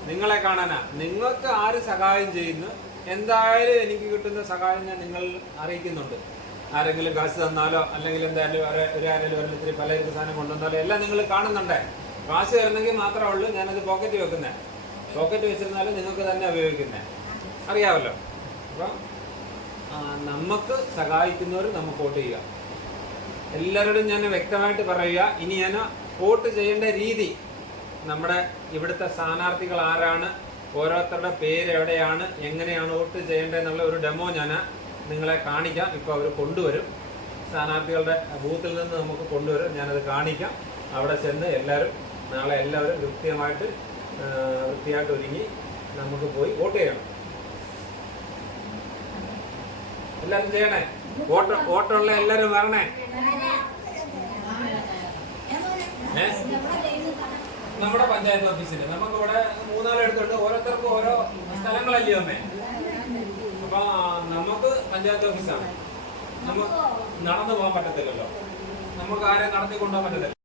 നിങ്ങളെ കാണാനാ. നിങ്ങൾക്ക് ആര് സഹായം ചെയ്യുന്നു? എന്തായാലും എനിക്ക് കിട്ടുന്ന സഹായം ഞാൻ നിങ്ങൾ അറിയിക്കുന്നുണ്ട്. ആരെങ്കിലും കാശ് തന്നാലോ അല്ലെങ്കിൽ എന്തായാലും ഒരു ആരെങ്കിലും ഒരു ഇത്തിരി പലചരക്ക് സാധനം കൊണ്ടുവന്നാലോ എല്ലാം നിങ്ങൾ കാണുന്നുണ്ടേ. കാശ് തരണമെങ്കിൽ മാത്രമേ ഉള്ളൂ ഞാനത് പോക്കറ്റ് വെക്കുന്നത് പോക്കറ്റ് വെച്ചിരുന്നാലും നിങ്ങൾക്ക് തന്നെ ഉപയോഗിക്കുന്നത് അറിയാമല്ലോ അപ്പം നമുക്ക് സഹായിക്കുന്നവർ നമുക്ക് വോട്ട് ചെയ്യുക. എല്ലാവരോടും ഞാൻ വ്യക്തമായിട്ട് പറയുക ഇനി ഞാൻ വോട്ട് ചെയ്യേണ്ട രീതി നമ്മുടെ ഇവിടുത്തെ സ്ഥാനാർത്ഥികൾ ആരാണ് ഓരോരുത്തരുടെ പേര് എവിടെയാണ് എങ്ങനെയാണ് വോട്ട് ചെയ്യേണ്ടതെന്നുള്ള ഒരു ഡെമോ ഞാൻ നിങ്ങളെ കാണിക്കാം. ഇപ്പോൾ അവർ കൊണ്ടുവരും. സ്ഥാനാർത്ഥികളുടെ ബൂത്തിൽ നിന്ന് നമുക്ക് കൊണ്ടുവരും. ഞാനത് കാണിക്കാം. അവിടെ ചെന്ന് എല്ലാവരും നാളെ എല്ലാവരും കൃത്യമായിട്ട് വൃത്തിയായിട്ട് ഒരുങ്ങി നമുക്ക് പോയി വോട്ട് ചെയ്യണം. എല്ലാവരും ചെയ്യണേ? വോട്ട് വോട്ടുള്ള എല്ലാവരും വരണേ? നമ്മുടെ പഞ്ചായത്ത് ഓഫീസിൽ നമുക്ക് ഇവിടെ മൂന്നാൽ എടുത്തുണ്ട് ഓരോരുത്തർക്കും ഓരോ സ്ഥലങ്ങളല്ലേ അമ്മേ? അപ്പൊ നമുക്ക് പഞ്ചായത്ത് ഓഫീസാണ്. നമുക്ക് നടന്നു പോകാൻ പറ്റത്തില്ലല്ലോ. നമുക്ക് ആരെയും നടത്തി കൊണ്ടുപോകാൻ പറ്റത്തില്ല.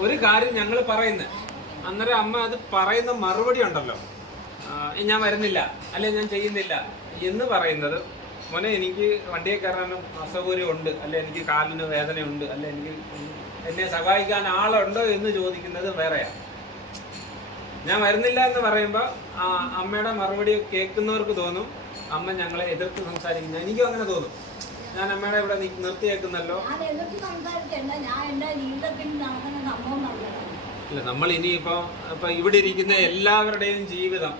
ഒരു കാര്യം ഞങ്ങൾ പറയുന്നത് അന്നേരം അമ്മ അത് പറയുന്ന മറുപടി ഉണ്ടല്ലോ. ഞാൻ വരുന്നില്ല അല്ലെ ഞാൻ ചെയ്യുന്നില്ല എന്ന് പറയുന്നത് മോനെ എനിക്ക് വണ്ടിയെ കയറാനും അസൗകര്യം ഉണ്ട് അല്ലെ എനിക്ക് കാലിന് വേദനയുണ്ട് അല്ലെ എനിക്ക് എന്നെ സഹായിക്കാൻ ആളുണ്ടോ എന്ന് ചോദിക്കുന്നത് വേറെയാണ് ഞാൻ വരുന്നില്ല എന്ന് പറയുമ്പോൾ അമ്മയുടെ മറുപടി കേൾക്കുന്നവർക്ക് തോന്നും അമ്മ ഞങ്ങളെ എതിർത്ത് സംസാരിക്കുന്നു. എനിക്കും അങ്ങനെ തോന്നും. ഞാൻ അമ്മയുടെ ഇവിടെ നി- നിർത്തിയേക്കുന്നല്ലോ ഞാൻ എതിർത്ത് സംസാരിക്കണ്ട ഞാൻ എന്റെ ജീവിതത്തിൽ നടക്കുന്ന സംഭവം പറഞ്ഞതാണ് ഇല്ല നമ്മൾ ഇനിയിപ്പോൾ ഇപ്പം ഇവിടെ ഇരിക്കുന്ന എല്ലാവരുടെയും ജീവിതം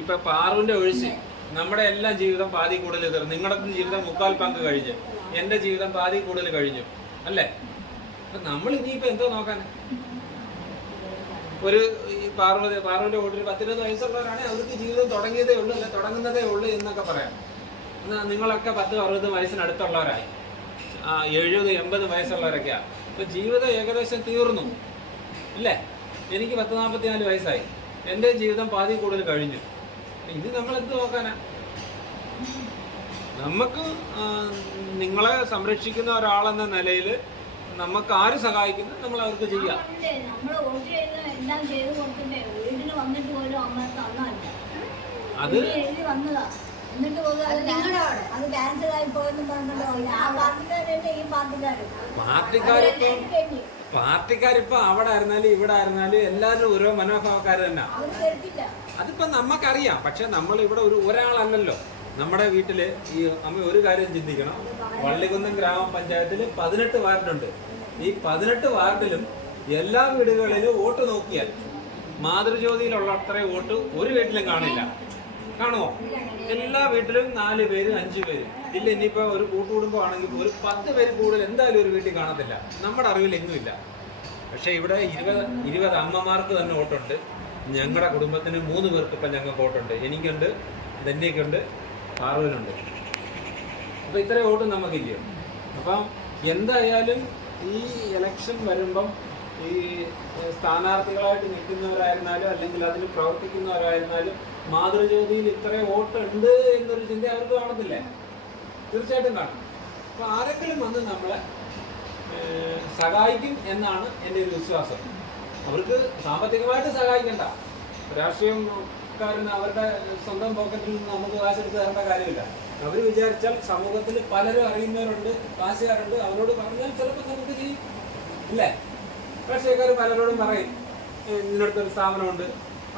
ഇപ്പം പാറുവിന്റെ ഒഴിച്ച് നമ്മുടെ എല്ലാം ജീവിതം പാതി കൂടുതൽ തീർന്നു. നിങ്ങളുടെ ജീവിതം മുക്കാൽ പങ്ക് കഴിഞ്ഞു. എന്റെ ജീവിതം പാതി കൂടുതൽ കഴിഞ്ഞു. അല്ലേ? അപ്പം നമ്മൾ ഇനിയിപ്പോൾ എന്തോ നോക്കാൻ? ഒരു ഈ പാർവതി പാർവതിയുടെ കൂടെ ഒരു പത്തിരുപത് വയസ്സുള്ളവരാണെങ്കിൽ അവർക്ക് ജീവിതം തുടങ്ങിയതേ ഉള്ളൂ അല്ലെ തുടങ്ങുന്നതേ ഉള്ളൂ എന്നൊക്കെ പറയാം. എന്നാൽ നിങ്ങളൊക്കെ പത്ത് അറുപത് വയസ്സിനടുത്തുള്ളവരായി. എഴുപത് എൺപത് വയസ്സുള്ളവരൊക്കെയാ. ഇപ്പൊ ജീവിതം ഏകദേശം തീർന്നു. ഇല്ലേ? എനിക്ക് പത്ത് നാൽപ്പത്തിനാല് വയസ്സായി. എന്റെ ജീവിതം പാതി കൂടുതൽ കഴിഞ്ഞു. ഇത് നമ്മൾ എന്ത് നോക്കാനാ? നമുക്ക് നിങ്ങളെ സംരക്ഷിക്കുന്ന ഒരാളെന്ന നിലയിൽ നമുക്ക് ആര് സഹായിക്കുന്നു? നമ്മൾ അവർക്ക് ചെയ്യാം. അത്. എന്നിട്ട് നിങ്ങളുടെ അവിടെ. അത് ക്യാൻസൽ ആയി പോയെന്ന് പറഞ്ഞല്ലോ ആ ഈ പാർട്ടിക്കാരും. പാർട്ടിക്കാരിപ്പം പാർട്ടിക്കാരിപ്പോ അവിടെ ആയിരുന്നാലും ഇവിടെ ആയിരുന്നാലും എല്ലാവരും ഓരോ മനോഭാവക്കാർ തന്നെ. അതിപ്പോ നമുക്കറിയാം പക്ഷെ നമ്മൾ ഇവിടെ ഒരു ഒരാളല്ലല്ലോ. നമ്മുടെ വീട്ടിൽ ഈ അമ്മ ഒരു കാര്യം ചിന്തിക്കണം. വള്ളികുന്നം ഗ്രാമപഞ്ചായത്തിൽ പതിനെട്ട് വാർഡുണ്ട്. ഈ പതിനെട്ട് വാർഡിലും എല്ലാ വീടുകളിലും വോട്ട് നോക്കിയാൽ മാതൃജ്യോതിയിലുള്ള അത്രയും വോട്ട് ഒരു വീട്ടിലും കാണില്ല. കാണുമോ? എല്ലാ വീട്ടിലും നാല് പേര് അഞ്ച് പേര്. ഇല്ല ഇനിയിപ്പോ ഒരു കൂട്ടുകുടുംബം ആണെങ്കിൽ ഒരു പത്ത് പേര് കൂടുതൽ എന്തായാലും ഒരു വീട്ടിൽ കാണത്തില്ല. നമ്മുടെ അറിവിൽ എങ്ങുമില്ല പക്ഷെ ഇവിടെ ഇരുപത് ഇരുപത് അമ്മമാർക്ക് തന്നെ ഓട്ടുണ്ട് ഞങ്ങളുടെ കുടുംബത്തിന് മൂന്ന് പേർക്ക് ഇപ്പം ഞങ്ങൾക്ക് ഓട്ടുണ്ട് എനിക്കുണ്ട് ധന്യക്കുണ്ട് പാർവനുണ്ട് അപ്പൊ ഇത്രയും ഓട്ട് നമുക്കില്ല? അപ്പം എന്തായാലും ഈ ഇലക്ഷൻ വരുമ്പം ഈ സ്ഥാനാർത്ഥികളായിട്ട് നിൽക്കുന്നവരായിരുന്നാലും അല്ലെങ്കിൽ അതിൽ പ്രവർത്തിക്കുന്നവരായിരുന്നാലും മാതൃജ്യോതിയിൽ ഇത്രയും വോട്ട് ഉണ്ട് എന്നൊരു ചിന്ത അവർക്ക് കാണത്തില്ലേ. തീർച്ചയായിട്ടും കാണും. അപ്പൊ ആരെങ്കിലും വന്ന് നമ്മളെ സഹായിക്കും എന്നാണ് എന്റെ ഒരു വിശ്വാസം. അവർക്ക് സാമ്പത്തികമായിട്ട് സഹായിക്കണ്ട. രാഷ്ട്രീയക്കാരന് അവരുടെ സ്വന്തം പോക്കറ്റിൽ നിന്ന് നമുക്ക് കാശെടുത്ത് തരേണ്ട കാര്യമില്ല. അവർ വിചാരിച്ചാൽ സമൂഹത്തിൽ പലരും അറിയുന്നവരുണ്ട് കാശുകാരുണ്ട് അവരോട് പറഞ്ഞാൽ ചിലപ്പോൾ നമുക്ക് ചെയ്യും. ഇല്ലേ രാഷ്ട്രീയക്കാർ പലരോടും പറയും ഇന്നടുത്തൊരു സ്ഥാപനമുണ്ട്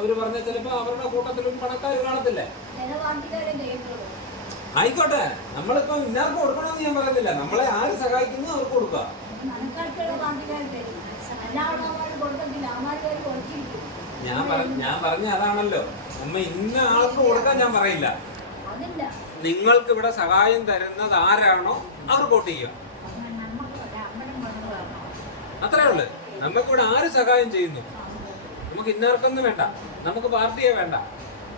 അവർ പറഞ്ഞ ചിലപ്പോൾ അവരുടെ കൂട്ടത്തിലും പണക്കാർ കാണത്തില്ലേ? ആയിക്കോട്ടെ. നമ്മളിപ്പോ ഇന്നാർക്ക് കൊടുക്കണമെന്ന് ഞാൻ പറയുന്നില്ല നമ്മളെ ആര് സഹായിക്കുന്നു അവർക്ക് കൊടുക്കുക ഞാൻ പറഞ്ഞു ഞാൻ പറഞ്ഞ അതാണല്ലോ. നമ്മ ഇന്ന ആൾക്ക് കൊടുക്കാൻ ഞാൻ പറയില്ല. നിങ്ങൾക്ക് ഇവിടെ സഹായം തരുന്നത് ആരാണോ അവർ വോട്ട് ചെയ്യുക. അത്രേ ഉള്ളു. നമുക്കിവിടെ ആര് സഹായം ചെയ്യുന്നു? നമുക്ക് ഇന്നവർക്കൊന്നും വേണ്ട. നമുക്ക് പാർട്ടിയെ വേണ്ട.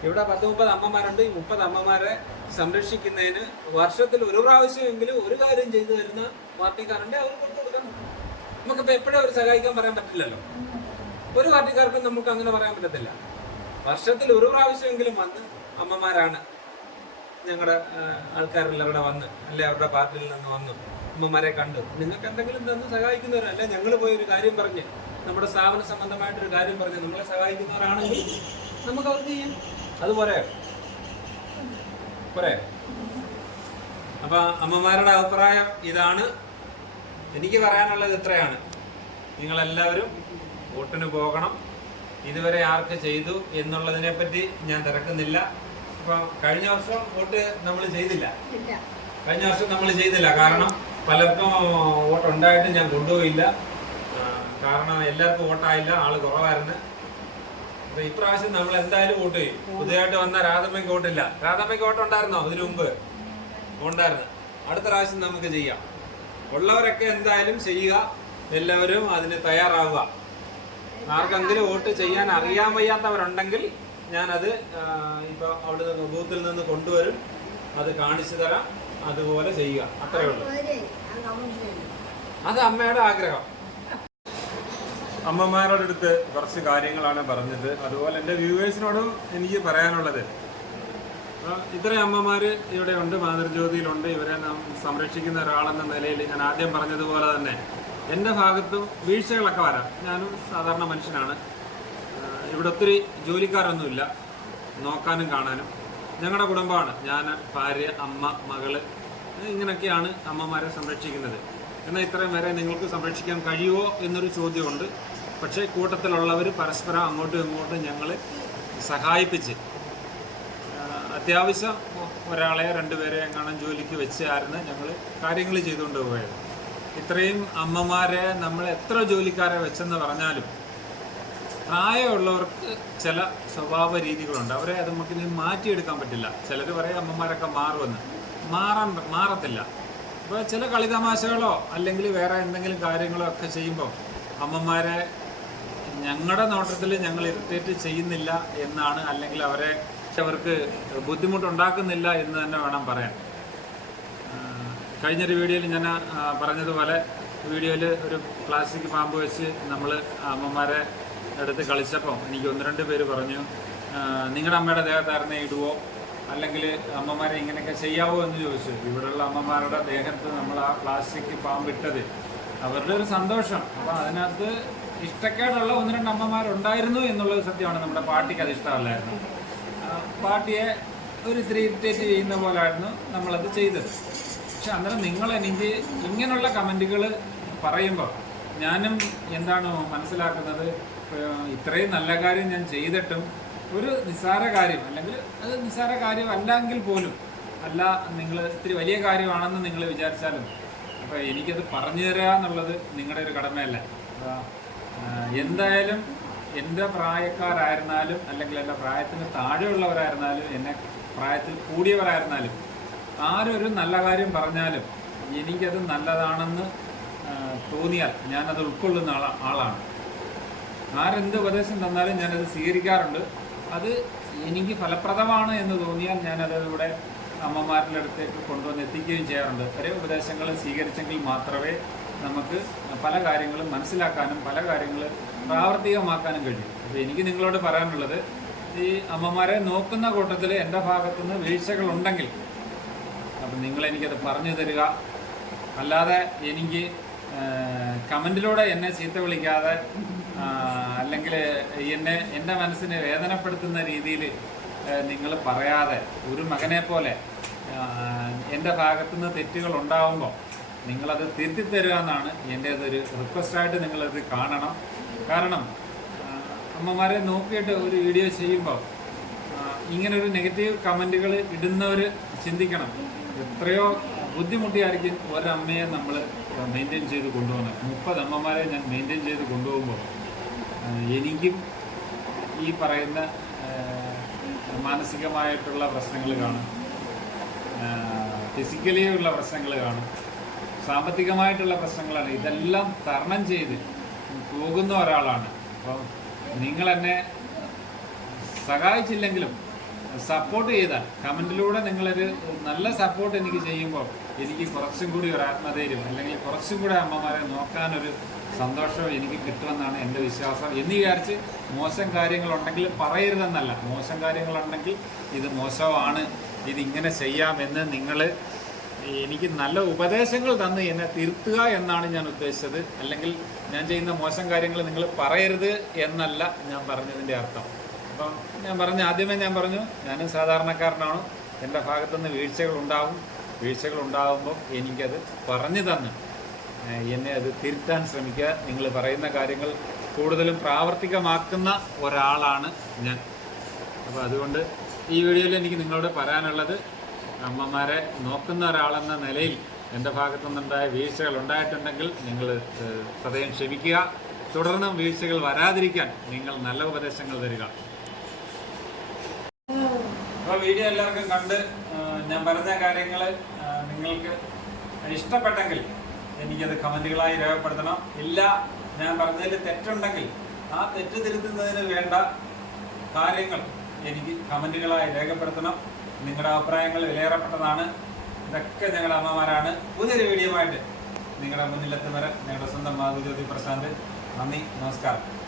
ഇവിടെ പത്ത് മുപ്പത് അമ്മമാരുണ്ട്. ഈ മുപ്പത് അമ്മമാരെ സംരക്ഷിക്കുന്നതിന് വർഷത്തിൽ ഒരു പ്രാവശ്യമെങ്കിലും ഒരു കാര്യം ചെയ്തു തരുന്ന പാർട്ടിക്കാരുണ്ട് അവർ കൊടുക്കണം നമുക്കിപ്പോൾ എപ്പോഴും അവർ സഹായിക്കാൻ പറയാൻ പറ്റില്ലല്ലോ. ഒരു പാർട്ടിക്കാർക്കും നമുക്ക് അങ്ങനെ പറയാൻ പറ്റത്തില്ല. വർഷത്തിൽ ഒരു പ്രാവശ്യമെങ്കിലും വന്ന് അമ്മമാരാണ് ഞങ്ങളുടെ ആൾക്കാരെല്ലാം ഇവിടെ വന്ന് അല്ലെ അവരുടെ പാർട്ടിയിൽ നിന്ന് വന്നു അമ്മമാരെ കണ്ടു നിങ്ങൾക്ക് എന്തെങ്കിലും തന്ന് സഹായിക്കുന്നവരല്ലേ? ഞങ്ങൾ പോയി ഒരു കാര്യം പറഞ്ഞ് നമ്മുടെ സ്ഥാപന സംബന്ധമായിട്ടൊരു കാര്യം പറഞ്ഞു നമ്മളെ സഹായിക്കുന്നവരാണെങ്കിൽ നമുക്ക് അവർക്ക് ചെയ്യാം. അതുപോലെ പോരെ? അപ്പൊ അമ്മമാരുടെ അഭിപ്രായം ഇതാണ്. എനിക്ക് പറയാനുള്ളത് ഇത്രയാണ്. നിങ്ങളെല്ലാവരും വോട്ടിന് പോകണം. ഇതുവരെ ആർക്ക് ചെയ്തു എന്നുള്ളതിനെ പറ്റി ഞാൻ തിരക്കുന്നില്ല. അപ്പൊ കഴിഞ്ഞ വർഷം വോട്ട് നമ്മൾ ചെയ്തില്ല. കഴിഞ്ഞ വർഷം നമ്മൾ ചെയ്തില്ല. കാരണം പലർക്കും വോട്ട് ഉണ്ടായിട്ട് ഞാൻ കൊണ്ടുപോയില്ല. കാരണം എല്ലാവർക്കും വോട്ടായില്ല ആൾ കുറവായിരുന്നു. അപ്പൊ ഇപ്രാവശ്യം നമ്മൾ എന്തായാലും വോട്ട് ചെയ്യും. പുതിയതായിട്ട് വന്ന രാധമ്മയ്ക്ക് വോട്ടില്ല. രാധമ്മയ്ക്ക് വോട്ട് ഉണ്ടായിരുന്നോ അതിനു മുമ്പ്? ഉണ്ടായിരുന്നു. അടുത്ത പ്രാവശ്യം നമുക്ക് ചെയ്യാം. ഉള്ളവരൊക്കെ എന്തായാലും ചെയ്യുക. എല്ലാവരും അതിന് തയ്യാറാവുക. ആർക്കെങ്കിലും വോട്ട് ചെയ്യാൻ അറിയാൻ വയ്യാത്തവരുണ്ടെങ്കിൽ ഞാനത് ഇപ്പോൾ ഇപ്പൊ അവിടെ നിന്ന് ബൂത്തിൽ നിന്ന് കൊണ്ടുവരും. അത് കാണിച്ചു തരാം. അതുപോലെ ചെയ്യുക. അത്രേ ഉള്ളൂ. അത് അമ്മയുടെ ആഗ്രഹം. അമ്മമാരുടെ അടുത്ത് കുറച്ച് കാര്യങ്ങളാണ് പറഞ്ഞത്. അതുപോലെ എന്റെ വ്യൂവേഴ്സിനോടും എനിക്ക് പറയാനുള്ളത്. ഇത്രയും അമ്മമാര് ഇവിടെ ഉണ്ട് മാതൃജ്യോതിയിലുണ്ട്. ഇവരെ നാം സംരക്ഷിക്കുന്ന ഒരാളെന്ന നിലയിൽ ഞാൻ ആദ്യം പറഞ്ഞതുപോലെ തന്നെ എന്റെ ഭാഗത്തും വീഴ്ചകളൊക്കെ വരാം. ഞാനും സാധാരണ മനുഷ്യനാണ്. ഇവിടെ ഒത്തിരി ജോലിക്കാരൊന്നുമില്ല. നോക്കാനും കാണാനും. ഞങ്ങളുടെ കുടുംബമാണ്. ഞാൻ ഭാര്യ അമ്മ മകൾ ഇങ്ങനെയൊക്കെയാണ് അമ്മമാരെ സംരക്ഷിക്കുന്നത്. എന്നാൽ ഇത്രയും വരെ നിങ്ങൾക്ക് സംരക്ഷിക്കാൻ കഴിയുമോ എന്നൊരു ചോദ്യമുണ്ട്. പക്ഷേ കൂട്ടത്തിലുള്ളവർ പരസ്പരം അങ്ങോട്ടും ഇങ്ങോട്ടും ഞങ്ങൾ സഹായിപ്പിച്ച് അത്യാവശ്യം ഒരാളെ രണ്ടുപേരെ എങ്ങാനും ജോലിക്ക് വെച്ചായിരുന്നു ഞങ്ങൾ കാര്യങ്ങൾ ചെയ്തുകൊണ്ട് പോയത്. ഇത്രയും അമ്മമാരെ നമ്മൾ എത്ര ജോലിക്കാരെ വെച്ചെന്ന് പറഞ്ഞാലും പ്രായമുള്ളവർക്ക് ചില സ്വഭാവ രീതികളുണ്ട്. അവരെ നമുക്ക് ഇനി മാറ്റിയെടുക്കാൻ പറ്റില്ല. ചിലർ പറയും അമ്മമാരൊക്കെ മാറുമെന്ന്. മാറാൻ മാറത്തില്ല. അപ്പോൾ ചില കളിതമാശകളോ അല്ലെങ്കിൽ വേറെ എന്തെങ്കിലും കാര്യങ്ങളോ ഒക്കെ ചെയ്യുമ്പോൾ അമ്മമാരെ ഞങ്ങളുടെ നോട്ടത്തിൽ ഞങ്ങൾ ഇറിറ്റേറ്റ് ചെയ്യുന്നില്ല എന്നാണ് അല്ലെങ്കിൽ അവരെ അവർക്ക് ബുദ്ധിമുട്ടുണ്ടാക്കുന്നില്ല എന്ന് തന്നെ വേണം പറയാൻ. കഴിഞ്ഞൊരു വീഡിയോയിൽ ഞാൻ പറഞ്ഞതുപോലെ വീഡിയോയിൽ ഒരു പ്ലാസ്റ്റിക് പാമ്പ് വെച്ച് നമ്മൾ അമ്മമാരെ എടുത്ത് കളിച്ചപ്പോൾ എനിക്ക് ഒന്ന് രണ്ട് പേര് പറഞ്ഞു നിങ്ങളുടെ അമ്മയുടെ ദേഹത്തായിരുന്നേ ഇടുവോ? അല്ലെങ്കിൽ അമ്മമാരെ ഇങ്ങനെയൊക്കെ ചെയ്യാവോ? എന്ന് ചോദിച്ചു. ഇവിടെയുള്ള അമ്മമാരുടെ ദേഹത്ത് നമ്മൾ ആ പ്ലാസ്റ്റിക് പാമ്പ് ഇട്ടത് അവരുടെ ഒരു സന്തോഷം. അപ്പോൾ അതിനകത്ത് ഇഷ്ടക്കേടുള്ള ഒന്ന് രണ്ട് അമ്മമാരുണ്ടായിരുന്നു എന്നുള്ളത് സത്യമാണ്. നമ്മുടെ പാർട്ടിക്ക് അത് ഇഷ്ടമല്ലായിരുന്നു. പാർട്ടിയെ ഒരു ഇത്തിരി ഇറിറ്റേറ്റ് ചെയ്യുന്ന പോലായിരുന്നു നമ്മളത് ചെയ്തത്. പക്ഷെ അന്നേരം നിങ്ങൾ എനിക്ക് ഇങ്ങനെയുള്ള കമന്റുകൾ പറയുമ്പോൾ ഞാനും എന്താണ് മനസ്സിലാക്കുന്നത്? ഇത്രയും നല്ല കാര്യം ഞാൻ ചെയ്തിട്ടും ഒരു നിസ്സാര കാര്യം അല്ലെങ്കിൽ അത് നിസ്സാര കാര്യം അല്ലെങ്കിൽ പോലും അല്ല നിങ്ങൾ ഇത്തിരി വലിയ കാര്യമാണെന്ന് നിങ്ങൾ വിചാരിച്ചാലും അപ്പോൾ എനിക്കത് പറഞ്ഞു തരിക എന്നുള്ളത് നിങ്ങളുടെ ഒരു കടമയല്ല. എന്തായാലും എന്റെ പ്രായക്കാരായിരുന്നാലും അല്ലെങ്കിൽ എന്റെ പ്രായത്തിന് താഴെയുള്ളവരായിരുന്നാലും എന്നെ പ്രായത്തിൽ കൂടിയവരായിരുന്നാലും ആരൊരു നല്ല കാര്യം പറഞ്ഞാലും എനിക്കത് നല്ലതാണെന്ന് തോന്നിയാൽ ഞാനത് ഉൾക്കൊള്ളുന്ന ആളാ ആളാണ്. ആരെന്ത് ഉപദേശം തന്നാലും ഞാനത് സ്വീകരിക്കാറുണ്ട്. അത് എനിക്ക് ഫലപ്രദമാണ് എന്ന് തോന്നിയാൽ ഞാനത് ഇവിടെ അമ്മമാരുടെ അടുത്തേക്ക് കൊണ്ടുവന്ന് എത്തിക്കുകയും ചെയ്യാറുണ്ട്. ഒരേ ഉപദേശങ്ങൾ സ്വീകരിച്ചെങ്കിൽ മാത്രമേ നമുക്ക് പല കാര്യങ്ങളും മനസ്സിലാക്കാനും പല കാര്യങ്ങൾ പ്രാവർത്തികമാക്കാനും കഴിയും. അപ്പോൾ എനിക്ക് നിങ്ങളോട് പറയാനുള്ളത് ഈ അമ്മമാരെ നോക്കുന്ന കൂട്ടത്തിൽ എന്റെ ഭാഗത്തുനിന്ന് വീഴ്ചകളുണ്ടെങ്കിൽ അപ്പം നിങ്ങൾ എനിക്കത് പറഞ്ഞു തരിക. അല്ലാതെ എനിക്ക് കമന്റിലൂടെ എന്നെ ചീത്ത വിളിക്കാതെ അല്ലെങ്കിൽ എന്നെ എന്റെ മനസ്സിനെ വേദനപ്പെടുത്തുന്ന രീതിയിൽ നിങ്ങൾ പറയാതെ ഒരു മകനെ പോലെ എന്റെ ഭാഗത്തു നിന്ന് തെറ്റുകൾ ഉണ്ടാവുമ്പോൾ നിങ്ങളത് തിരുത്തി തരിക എന്നാണ് എന്റെ അതൊരു റിക്വസ്റ്റായിട്ട് നിങ്ങളത് കാണണം. കാരണം അമ്മമാരെ നോക്കിയിട്ട് ഒരു വീഡിയോ ചെയ്യുമ്പോൾ ഇങ്ങനെ ഒരു നെഗറ്റീവ് കമന്റുകൾ ഇടുന്നവർ ചിന്തിക്കണം. എത്രയോ ബുദ്ധിമുട്ടിയായിരിക്കും ഒരമ്മയെ നമ്മൾ മെയിന്റെയിൻ ചെയ്ത് കൊണ്ടുപോകുന്നത്. മുപ്പത് അമ്മമാരെ ഞാൻ മെയിന്റെയിൻ ചെയ്ത് കൊണ്ടുപോകുമ്പോൾ എനിക്കും ഈ പറയുന്ന മാനസികമായിട്ടുള്ള പ്രശ്നങ്ങൾ കാണും. ഫിസിക്കലി ഉള്ള പ്രശ്നങ്ങൾ കാണും. സാമ്പത്തികമായിട്ടുള്ള പ്രശ്നങ്ങളാണ്. ഇതെല്ലാം തരണം ചെയ്ത് പോകുന്ന ഒരാളാണ്. അപ്പം നിങ്ങൾ എന്നെ സഹായിച്ചില്ലെങ്കിലും സപ്പോർട്ട് ചെയ്താൽ കമന്റിലൂടെ നിങ്ങളൊരു നല്ല സപ്പോർട്ട് എനിക്ക് ചെയ്യുമ്പോൾ എനിക്ക് കുറച്ചും കൂടി ഒരു ആത്മധൈര്യം അല്ലെങ്കിൽ കുറച്ചും കൂടി അമ്മമാരെ നോക്കാനൊരു സന്തോഷം എനിക്ക് കിട്ടുമെന്നാണ് എന്റെ വിശ്വാസം. എന്ന് വിചാരിച്ച് മോശം കാര്യങ്ങളുണ്ടെങ്കിൽ പറയരുതെന്നല്ല. മോശം കാര്യങ്ങളുണ്ടെങ്കിൽ ഇത് മോശമാണ്. ഇതിങ്ങനെ ചെയ്യാമെന്ന് നിങ്ങൾ എനിക്ക് നല്ല ഉപദേശങ്ങൾ തന്ന് എന്നെ തിരുത്തുക എന്നാണ് ഞാൻ ഉദ്ദേശിച്ചത്. അല്ലെങ്കിൽ ഞാൻ ചെയ്യുന്ന മോശം കാര്യങ്ങൾ നിങ്ങൾ പറയരുത് എന്നല്ല ഞാൻ പറഞ്ഞതിന്റെ അർത്ഥം. അപ്പം ഞാൻ പറഞ്ഞു ആദ്യമേ ഞാൻ പറഞ്ഞു ഞാനും സാധാരണക്കാരനാണ്. എന്റെ ഭാഗത്തുനിന്ന് വീഴ്ചകൾ ഉണ്ടാവും വീഴ്ചകൾ ഉണ്ടാകുമ്പോൾ എനിക്കത് പറഞ്ഞു തന്ന്. എന്നെ അത് തിരുത്താൻ ശ്രമിക്കുക. നിങ്ങൾ പറയുന്ന കാര്യങ്ങൾ കൂടുതലും പ്രാവർത്തികമാക്കുന്ന ഒരാളാണ് ഞാൻ. അപ്പോൾ അതുകൊണ്ട് ഈ വീഡിയോയിൽ എനിക്ക് നിങ്ങളോട് പറയാനുള്ളത് അമ്മമാരെ നോക്കുന്ന ഒരാളെന്ന നിലയിൽ എന്റെ ഭാഗത്തു നിന്നുണ്ടായ വീഴ്ചകൾ ഉണ്ടായിട്ടുണ്ടെങ്കിൽ നിങ്ങൾ സദയം ക്ഷമിക്കുക. തുടർന്നും വീഴ്ചകൾ വരാതിരിക്കാൻ നിങ്ങൾ നല്ല ഉപദേശങ്ങൾ തരിക. അപ്പോൾ വീഡിയോ എല്ലാവർക്കും കണ്ട് ഞാൻ പറഞ്ഞ കാര്യങ്ങൾ നിങ്ങൾക്ക് ഇഷ്ടപ്പെട്ടെങ്കിൽ എനിക്കത് കമന്റുകളായി രേഖപ്പെടുത്തണം. ഇല്ല ഞാൻ പറഞ്ഞതിൽ തെറ്റുണ്ടെങ്കിൽ ആ തെറ്റ് തിരുത്തുന്നതിന് വേണ്ട കാര്യങ്ങൾ എനിക്ക് കമന്റുകളായി രേഖപ്പെടുത്തണം. നിങ്ങളുടെ അഭിപ്രായങ്ങൾ വിലയേറപ്പെട്ടതാണ്. ഇതൊക്കെ ഞങ്ങളുടെ അമ്മമാരാണ്. പുതിയൊരു വീഡിയോ ആയിട്ട് നിങ്ങളുടെ മുന്നിലെത്തും വരെ ഞങ്ങളുടെ സ്വന്തം മാധുജ്യോതി പ്രശാന്ത്. നന്ദി നമസ്കാരം.